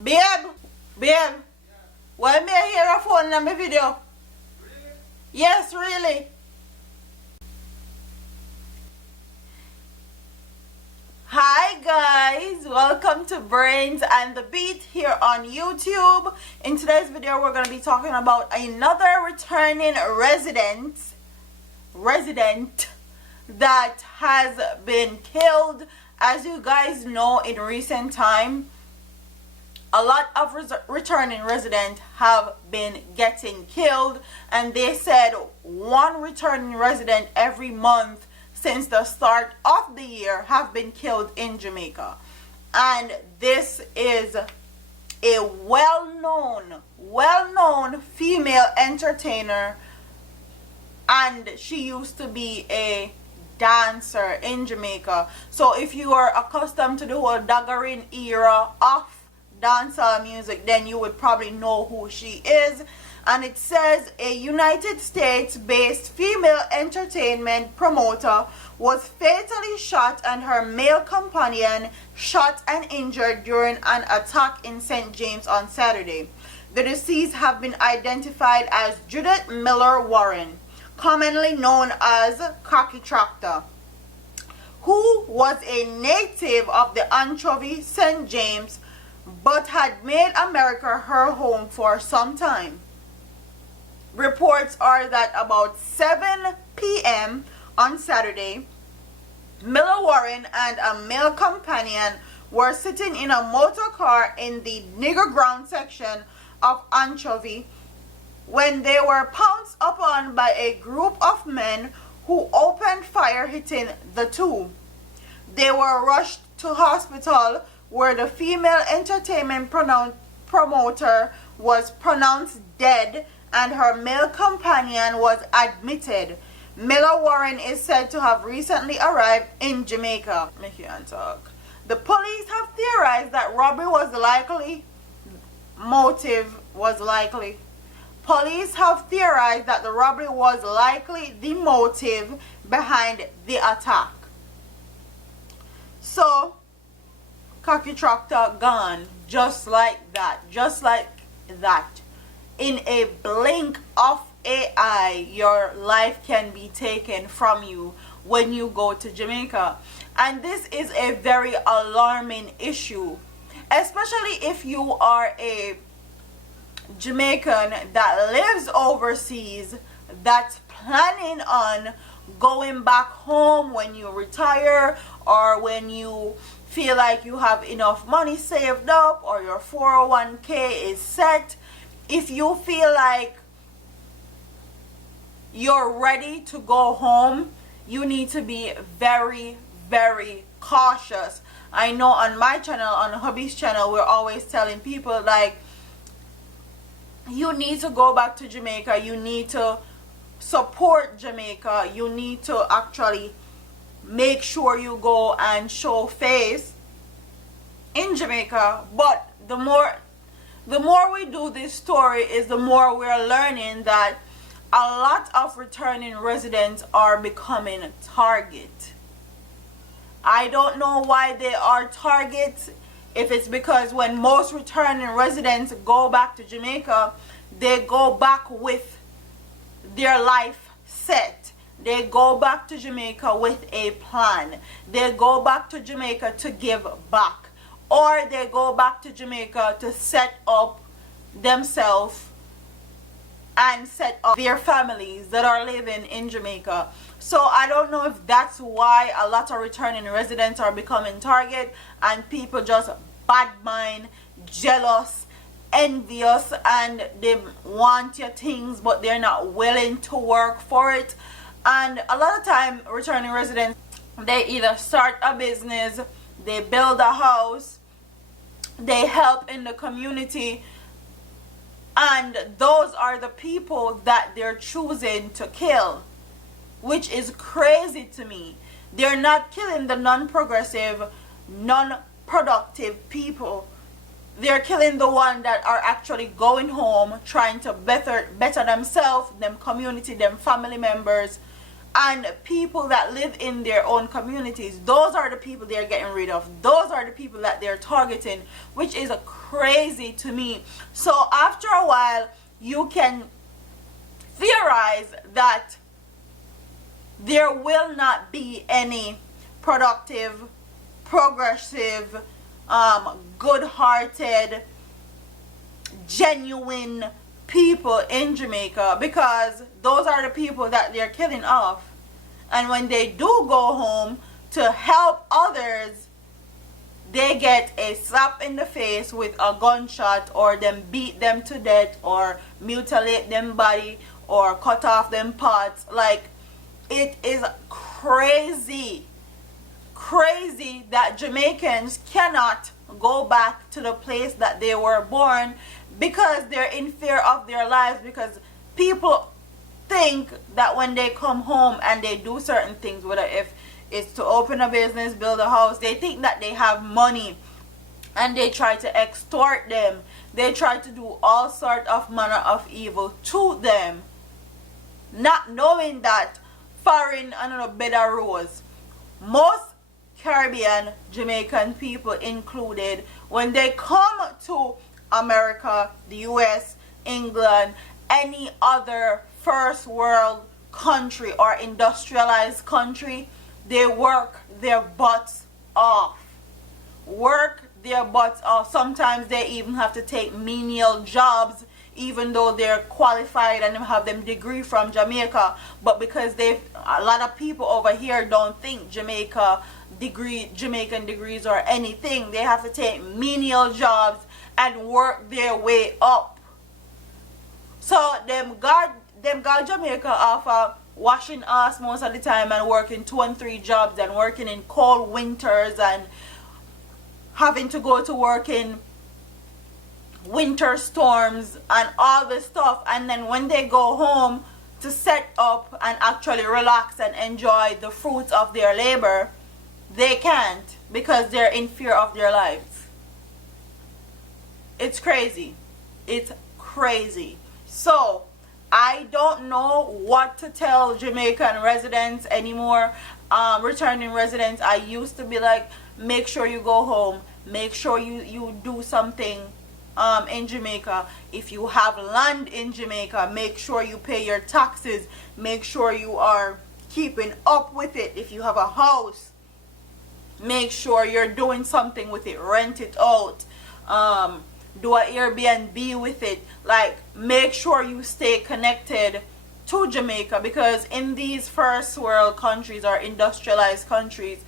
Babe, babe, why me hear a phone in my video? Really? Yes, really. Hi guys, welcome to Brains and the Beat here on YouTube. In today's video, we're going to be talking about another returning resident that has been killed. As you guys know, in recent time, a lot of returning residents have been getting killed, and they said one returning resident every month since the start of the year have been killed in Jamaica. And this is a well-known female entertainer, and she used to be a dancer in Jamaica. So if you are accustomed to the whole daggering era of dancehall music, then you would probably know who she is. And it says a United States based female entertainment promoter was fatally shot and her male companion shot and injured during an attack in St. James on Saturday. The deceased have been identified as Judith Miller Warren, commonly known as Cocky Tractor, who was a native of the Anchovy, St. James, but had made America her home for some time. Reports are that about 7 p.m. on Saturday, Miller Warren and a male companion were sitting in a motor car in the Nigger Ground section of Anchovy when they were pounced upon by a group of men who opened fire, hitting the two. They were rushed to hospital where the female entertainment promoter was pronounced dead and her male companion was admitted. Miller Warren is said to have recently arrived in Jamaica. Make you talk. The police have theorized that robbery was likely. Police have theorized that the robbery was likely the motive behind the attack. So, Cocky Tractor gone just like that. In a blink of an eye, your life can be taken from you when you go to Jamaica. And this is a very alarming issue, especially if you are a Jamaican that lives overseas, that's planning on going back home when you retire, or when you feel like you have enough money saved up, or your 401k is set. If you feel like you're ready to go home, you need to be very, very cautious. I know on my channel, on Hubby's channel, we're always telling people, like, you need to go back to Jamaica, you need to support Jamaica, you need to actually make sure you go and show face in Jamaica. But the more we do this story, is the more we're learning that a lot of returning residents are becoming target. I don't know why they are targets. If it's because when most returning residents go back to Jamaica, they go back with their life set. They go back to Jamaica with a plan. They go back to Jamaica to give back. Or they go back to Jamaica to set up themselves and set up their families that are living in Jamaica. So I don't know if that's why a lot of returning residents are becoming target, and people just bad mind, jealous, envious, and they want your things but they're not willing to work for it. And a lot of time, returning residents, they either start a business, they build a house, they help in the community, and those are the people that they're choosing to kill, which is crazy to me. They're not killing the non-progressive, non-productive people. They're killing the one that are actually going home, trying to better themselves, them community, them family members, and people that live in their own communities. Those are the people they're getting rid of. Those are the people that they're targeting, which is a crazy to me. So after a while, you can theorize that there will not be any productive, progressive, good-hearted, genuine people in Jamaica, because those are the people that they're killing off. And when they do go home to help others, they get a slap in the face with a gunshot, or them beat them to death, or mutilate them body, or cut off them parts. Like, it is crazy that Jamaicans cannot go back to the place that they were born because they're in fear of their lives, because people think that when they come home and they do certain things, whether if it's to open a business, build a house, they think that they have money, and they try to extort them. They try to do all sort of manner of evil to them, not knowing that foreign and better rose. Most Caribbean, Jamaican people included, when they come to America, the US, England, any other first world country or industrialized country, they work their butts off. Sometimes they even have to take menial jobs, even though they're qualified and have them degree from Jamaica. But because a lot of people over here don't think Jamaican degrees or anything, they have to take menial jobs and work their way up. So them got Jamaica off of washing ass most of the time and working 2 and 3 jobs and working in cold winters and having to go to work in winter storms and all this stuff. And then when they go home to set up and actually relax and enjoy the fruits of their labor, they can't, because they're in fear of their lives. It's crazy. It's crazy. So I don't know what to tell Jamaican residents anymore. Returning residents, I used to be like, make sure you go home, make sure you do something in Jamaica. If you have land in Jamaica, make sure you pay your taxes, make sure you are keeping up with it. If you have a house, make sure you're doing something with it, rent it out, do an Airbnb with it. Like, make sure you stay connected to Jamaica, because in these first world countries or industrialized countries,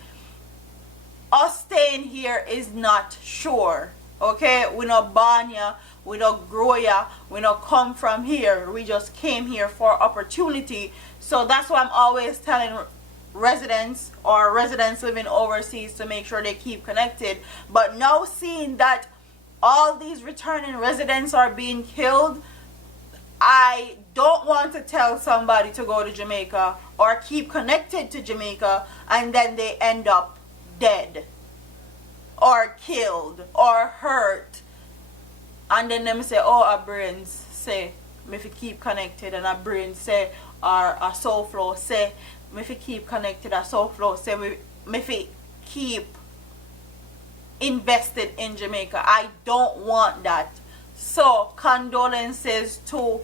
us staying here is not sure. Okay, we not born here, we not grow here, we not come from here, we just came here for opportunity. So that's why I'm always telling residents or residents living overseas to make sure they keep connected. But now seeing that all these returning residents are being killed, I don't want to tell somebody to go to Jamaica or keep connected to Jamaica and then they end up dead or killed or hurt, and then them say, oh, our brains say me fi keep connected, and our brains say, or a soul flow say me fi keep connected, a soul flow say me fi keep invested in Jamaica. I don't want that. So condolences to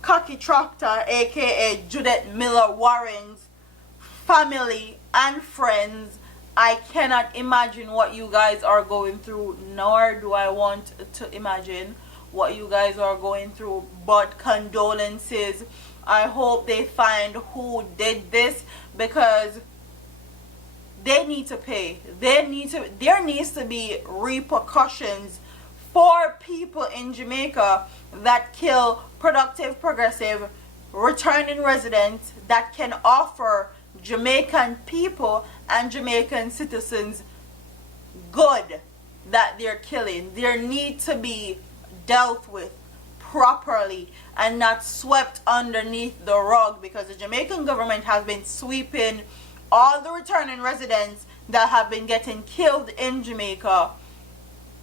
Cocky Tractor, aka Judith Miller Warren's family and friends. I cannot imagine what you guys are going through, nor do I want to imagine what you guys are going through, but condolences. I hope they find who did this, because they need to pay. There needs to be repercussions for people in Jamaica that kill productive, progressive, returning residents that can offer Jamaican people and Jamaican citizens good that they're killing. There need to be dealt with properly and not swept underneath the rug, because the Jamaican government has been sweeping all the returning residents that have been getting killed in Jamaica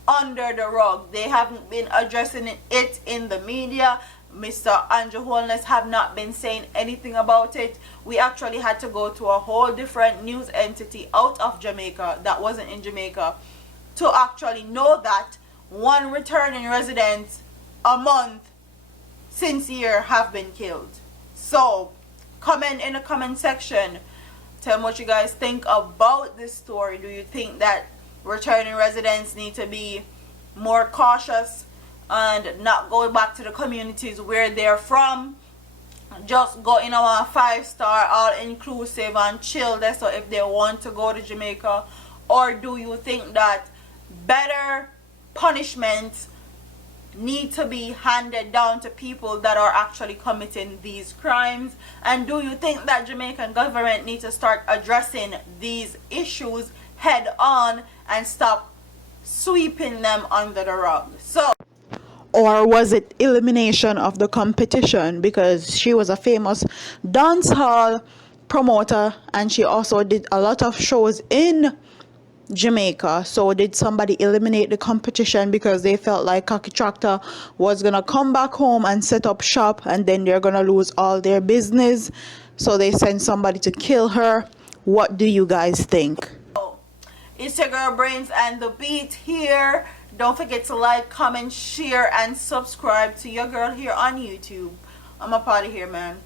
under the rug. They haven't been addressing it in the media. Mr. Andrew Holness have not been saying anything about it. We actually had to go to a whole different news entity out of Jamaica that wasn't in Jamaica to actually know that one returning resident a month since year have been killed. So comment in the comment section, tell me what you guys think about this story. Do you think that returning residents need to be more cautious and not go back to the communities where they're from, just go in a 5-star all-inclusive and chill there, so if they want to go to Jamaica? Or do you think that better punishments need to be handed down to people that are actually committing these crimes? And do you think that Jamaican government needs to start addressing these issues head on and stop sweeping them under the rug? So, or was it elimination of the competition, because she was a famous dancehall promoter and she also did a lot of shows in Jamaica? So did somebody eliminate the competition because they felt like Cocky Tractor was gonna come back home and set up shop and then they're gonna lose all their business, so they sent somebody to kill her? What do you guys think? It's your girl Brains and the Beat here. Don't forget to like, comment, share, and subscribe to your girl here on YouTube. I'm a party here, man.